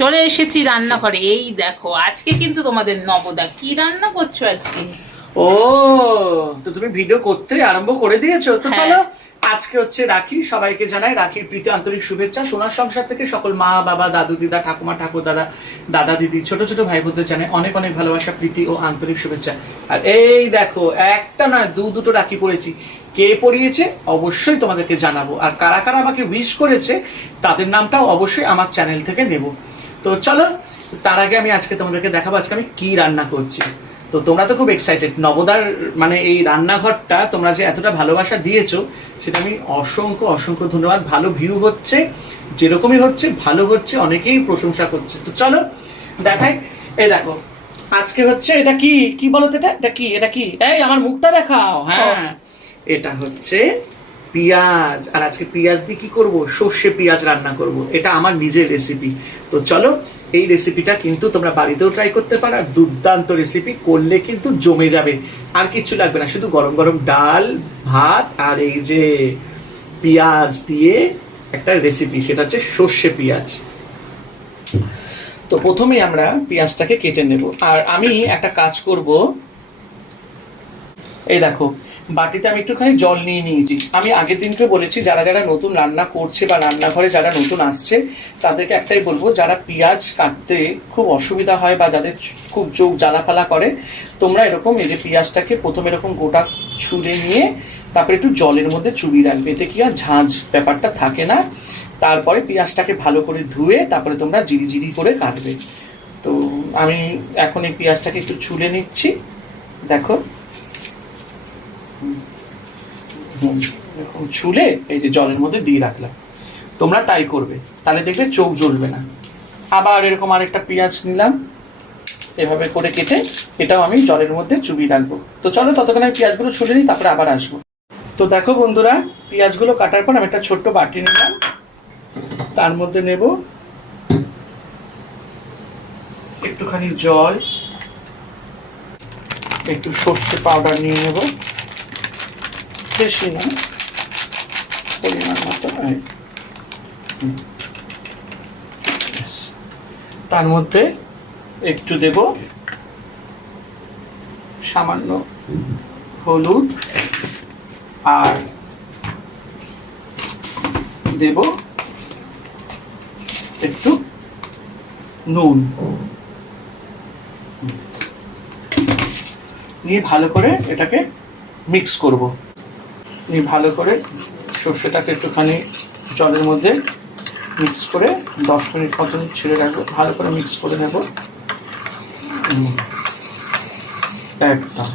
চলে এসেছি রান্নাঘরে। এই দেখো, আজকে কিন্তু তোমাদের নবদা কি রান্না করছো আজকে? ও, তো তুমি ভিডিও করতে আরম্ভ করে দিয়েছো তো। হ্যাঁ। চলো, আজকে হচ্ছে রাখি, সবাইকে জানাই রাখির প্রীতি আন্তরিক শুভেচ্ছা। সোনার সংসার থেকে সকল মা বাবা, দাদু দিদা, ঠাকুমা ঠাকুর দাদা, দাদা দিদি, ছোট ছোট ভাই বোনদের জানাই অনেক অনেক ভালোবাসা, প্রীতি ও আন্তরিক শুভেচ্ছা। আর এই দেখো, একটা নয় দুটো রাখি পড়েছি। কে পড়িয়েছে অবশ্যই তোমাদেরকে জানাবো, আর কারা কারা আমাকে উইশ করেছে তাদের নামটাও অবশ্যই আমার চ্যানেল থেকে নেব। তো চলো, তার আগে আমি আজকে তোমাদেরকে দেখাবো আজকে আমি কি রান্না করছি। তো তোমরা তো খুব এক্সাইটেড, নবদার মানে এই রান্নাঘরটা তোমরা যে এতটা ভালোবাসা দিয়েছো সেটা আমি অসংখ্য অসংখ্য ধন্যবাদ। ভালো ভিউ হচ্ছে, যেরকমই হচ্ছে ভালো হচ্ছে, অনেকেই প্রশংসা করছে। তো চলো দেখাই। এই দেখো, আজকে হচ্ছে এটা কি কি বলো তো, এটা কি এটা কি? এই আমার মুখটা দেখাও। হ্যাঁ, এটা হচ্ছে পেঁয়াজ। আর আজকে পেঁয়াজ দিয়ে কি করব? সর্ষে পেঁয়াজ রান্না করব। এটা আমার নিজের রেসিপি। তো চলো, এই রেসিপিটা কিন্তু তোমরা বাড়িতেও ট্রাই করতে পারো। আর দুর্দান্ত রেসিপি, করলে কিন্তু জমে যাবে। আর কিছু লাগবে না, শুধু গরম গরম ডাল, ভাত, আর এই যে পেঁয়াজ দিয়ে একটা রেসিপি, সেটা হচ্ছে সর্ষে পেঁয়াজ। তো প্রথমেই আমরা পেঁয়াজটাকে কেটে নেব। আর আমি একটা কাজ করব, এই দেখো বাটিতে আমি একটুখানি জল নিয়ে নিয়েছি। আমি আগের দিনকে বলেছি যারা যারা নতুন রান্না করছে বা রান্নাঘরে যারা নতুন আসছে তাদেরকে একটাই বলবো, যারা পেঁয়াজ কাটতে খুব অসুবিধা হয় বা যাদের খুব চোখ জ্বালাফালা করে, তোমরা এরকম এই যে পেঁয়াজটাকে প্রথমে এরকম গোটা ছুলে নিয়ে তারপরে একটু জলের মধ্যে চুবিয়ে রাখবে। এতে কি আর ঝাঁঝ ব্যাপারটা থাকে না। তারপরে পেঁয়াজটাকে ভালো করে ধুয়ে তারপরে তোমরা জিরি জিরি করে কাটবে। তো আমি এখন এই পেঁয়াজটাকে একটু ছুলে নিচ্ছি। দেখো, এরকম ছুলে এই যে জলের মধ্যে দিয়ে রাখলাম। তোমরা তাই করবে, তাহলে দেখবে চোখ জ্বলবে না। আবার এরকম আরেকটা পেঁয়াজ নিলাম, এভাবে করে কেটে এটাও আমি জলের মধ্যে চুবিয়ে রাখবো। তো চলো ততক্ষণ আমি পেঁয়াজগুলো ছুলে নিই, তারপরে আবার আসবো। তো দেখো বন্ধুরা, পেঁয়াজগুলো কাটার পর আমি একটা ছোট্ট বাটি নিলাম, তার মধ্যে নেব একটুখানি জল, একটু সর্ষে পাউডার নিয়ে নেব, বেশি না, পরিমাণ মতো। তার মধ্যে একটু দেব সামান্য হলুদ, আর দেব একটু নুন, নিয়ে ভালো করে এটাকে মিক্স করব। নিয়ে ভালো করে সর্ষেটাকে একটুখানি জলের মধ্যে মিক্স করে 10 মিনিট মতন ছেড়ে রাখবো। ভালো করে মিক্স করে নেব একদম।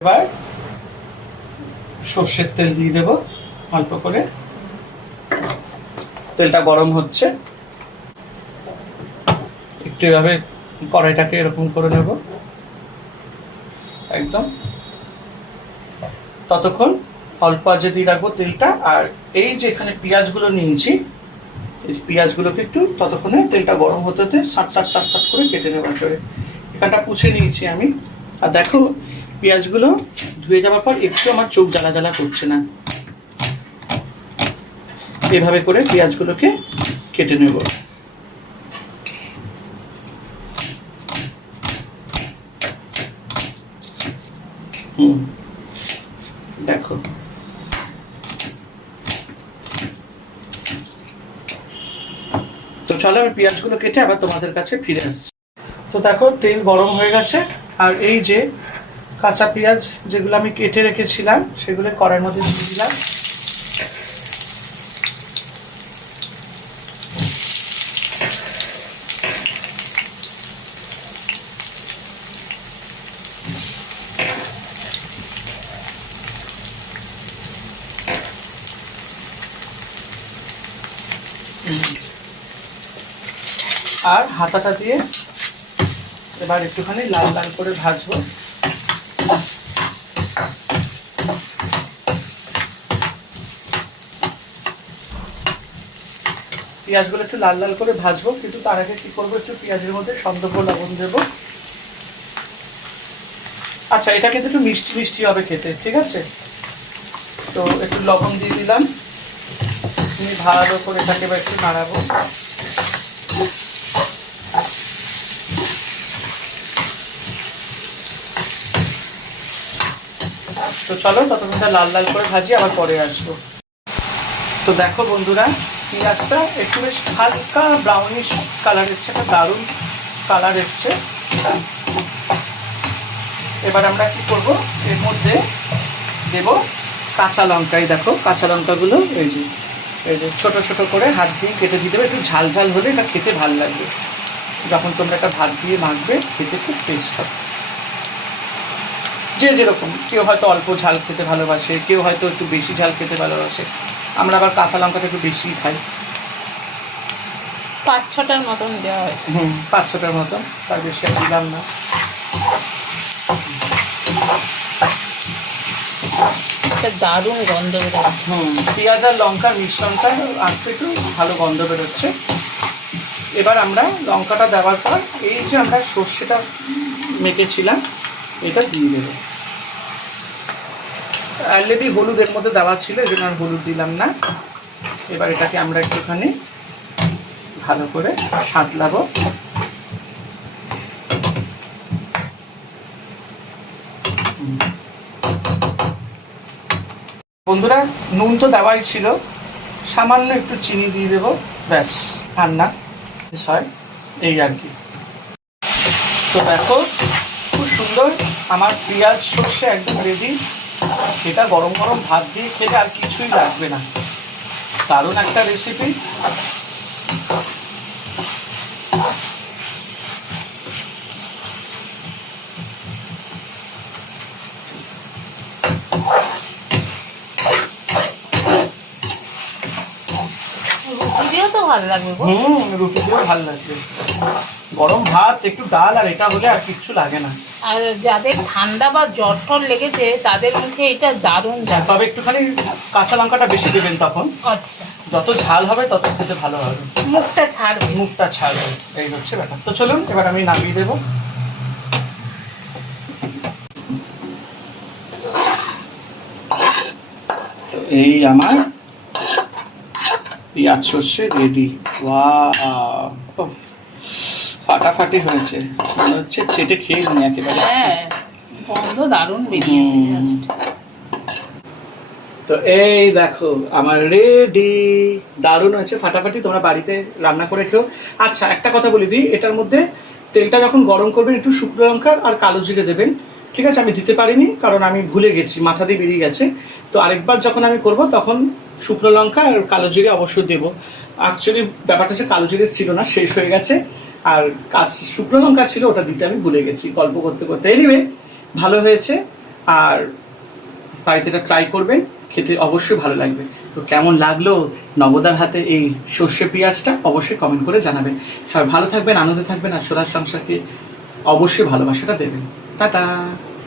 এবার সর্ষের তেল দিয়ে দেব অল্প করে। তেলটা গরম হচ্ছে, একটু এভাবে কড়াইটাকে এরকম করে নেব একদম। ততক্ষণ অল্প আঁচে দিয়ে রাখবো তেলটা। আর এই যে এখানে পেঁয়াজগুলো নিয়েছি, এই পেঁয়াজগুলোকে একটু ততক্ষণে তেলটা গরম হতে হতে সাট সাট সাট সাট করে কেটে নেওয়ার পরে এখানটা পুছে নিয়েছি আমি। আর দেখো, পেঁয়াজগুলো ধুয়ে যাওয়ার পর একটু আমার চোখ জ্বালা জ্বালা করছে না। এভাবে করে পেঁয়াজগুলোকে কেটে নেব। দেখো, তো চলো আমি পেঁয়াজগুলো কেটে আবার তোমাদের কাছে ফিরে আসছি। তো দেখো, তেল গরম হয়ে গেছে। আর এই যে কাঁচা পেঁয়াজ যেগুলো আমি কেটে রেখেছিলাম সেগুলো কড়াইয়ের মধ্যে দিয়ে দিলাম। আর হাতাটা দিয়ে এবার একটুখানি লাল লাল করে ভাজবো। পেঁয়াজগুলো একটু লাল লাল করে ভাজবো, কিন্তু তার আগে কি করবো, একটু পেঁয়াজের মধ্যে সন্দর্ভ লবণ দেবো। আচ্ছা, এটা কিন্তু একটু মিষ্টি মিষ্টি হবে খেতে, ঠিক আছে? তো একটু লবণ দিয়ে দিলাম। আমি ভালো করে এটাকে এবার একটু নাড়াবো। তো চলো ততক্ষণটা লাল লাল করে ভাজি, আবার পরে আসবো। তো দেখো বন্ধুরা, পেঁয়াজটা একটু বেশ হালকা ব্রাউনিশ কালার এসছে, একটা দারুণ কালার এসছে। এবার আমরা কি করব, এর মধ্যে দেব কাঁচা লঙ্কাই। দেখো কাঁচা লঙ্কাগুলো এই যে ছোট ছোট করে হাত দিয়ে কেটে দিয়ে দেবে। একটু ঝাল ঝাল হলে এটা খেতে ভালো লাগবে। যখন তোমরা এটা ভাত দিয়ে মাখবে খেতে খুব টেস্ট হবে। যে যেরকম, কেউ হয়তো অল্প ঝাল খেতে ভালোবাসে, কেউ হয়তো একটু বেশি ঝাল খেতে ভালোবাসে। আমরা আবার কাঁচা লঙ্কাটা একটু বেশিই খাই। 5-6টার মতন দেওয়া হয়। 5-6টার মতন, তার বেশি আর দিলাম না। একটা দারুণ গন্ধ বেরোচ্ছে। পেঁয়াজ আর লঙ্কার মিশ্রণটা আসতে একটু ভালো গন্ধ বেরোচ্ছে। এবার আমরা লঙ্কাটা দেওয়ার পর এই যে আমরা সর্ষেটা মেখেছিলাম এটা দিয়ে দেবো। অলরেডি হলুদ এর মধ্যে দেওয়া ছিল, এই জন্য আর হলুদ দিলাম না। এবার এটাকে আমরা একটুখানি ভালো করে সাঁতলাবো। বন্ধুরা, নুন তো দেওয়াই ছিল, সামান্য একটু চিনি দিয়ে দেবো, ব্যাস রান্না হয় এই আর কি। তো দেখো খুব সুন্দর আমার পেঁয়াজ সর্ষে একদম রেডি। এটা গরম গরম ভাত দিয়ে খেলে আর কিছুই লাগবে না। দারুণ একটা রেসিপি। রুটি দিয়েও তো ভালো লাগবে গো। রুটি দিয়েও ভালো লাগবে। গরম ভাত একটু ডাল আর এটা হলে আর কিচ্ছু লাগে না। আর যাদের ঠান্ডা বা জ্বর টর লেগেছে তাদের মুখে এটা দারুণ যাবে। তবে একটুখানি কাঁচা লঙ্কাটা বেশি দেবেন তখন। আচ্ছা, যত ঝাল হবে তত খেতে ভালো হবে, মুখটা ছাড়বে। মুখটা ছাড়বে, এই হচ্ছে ব্যাপার। তো চলুন এবার আমি নামিয়ে দেবো। এই আমার পেঁয়াজ সর্ষে রেডি। ওয়াও, ফাটাফাটি হয়েছে, মনে হচ্ছে চেটে খেয়ে নিই একেবারে। হ্যাঁ, গন্ধ দারুণ বেরিয়েছে জাস্ট। তো এই দেখো আমার রেডি, দারুণ হয়েছে, ফাটাফাটি। তোমরা বাড়িতে রান্না করে খেও। আচ্ছা একটা কথা বলে দিই, এটার মধ্যে তেলটা যখন গরম করবেন একটু শুকনো লঙ্কা আর কালো জিরে দেবেন, ঠিক আছে? আমি দিতে পারিনি কারণ আমি ভুলে গেছি, মাথা দিয়ে বেরিয়ে গেছে। তো আরেকবার যখন আমি করব তখন শুকনো লঙ্কা আর কালো জিরে অবশ্যই দেবো। অ্যাকচুয়ালি ব্যাপারটা হচ্ছে কালো জিরে ছিল না, শেষ হয়ে গেছে, আর শুকনো লঙ্কা ছিল, ওটা দিতে আমি ভুলে গেছি গল্প করতে করতে। এনিওয়ে ভালো হয়েছে, আর বাড়িতে এটা ট্রাই করবেন, খেতে অবশ্যই ভালো লাগবে। তো কেমন লাগলো নবদার হাতে এই সর্ষে পেঁয়াজটা অবশ্যই কমেন্ট করে জানাবেন। সবাই ভালো থাকবেন, আনন্দে থাকবেন, আর সোনার সংসারকে অবশ্যই ভালোবাসাটা দেবেন। টাটা।